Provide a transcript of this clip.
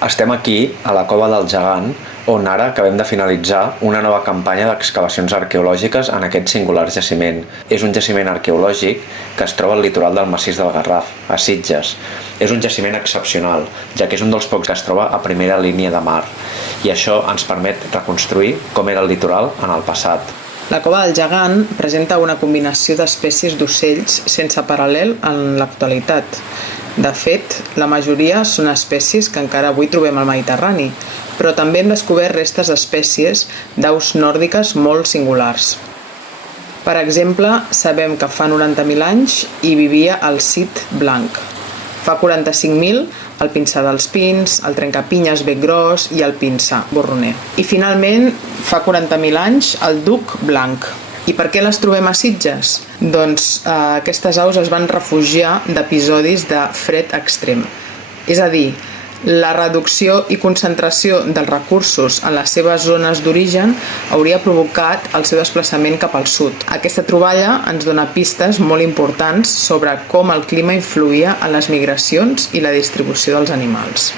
Estem aquí, a la Cova del Gegant, on ara acabem de finalitzar una nova campanya d'excavacions arqueològiques en aquest singular jaciment. És un jaciment arqueològic que es troba al litoral del massís del Garraf, a Sitges. És un jaciment excepcional, ja que és un dels pocs que es troba a primera línia de mar, i això ens permet reconstruir com era el litoral en el passat. La Cova del Gegant presenta una combinació d'espècies d'ocells sense paral·lel en l'actualitat. De fet, la majoria són espècies que encara avui trobem al Mediterrani, però també hem descobert restes d'espècies d'aus nòrdiques molt singulars. Per exemple, sabem que fa 90.000 anys hi vivia el cid blanc. Fa 45.000 el pinsà dels pins, el trencapinyes bec gros i el pinsà borroner. I finalment, fa 40.000 anys, el duc blanc. I per què les trobem a Sitges? Doncs aquestes aus es van refugiar d'episodis de fred extrem. És a dir, la reducció i concentració dels recursos en les seves zones d'origen hauria provocat el seu desplaçament cap al sud. Aquesta troballa ens dona pistes molt importants sobre com el clima influïa en les migracions i la distribució dels animals.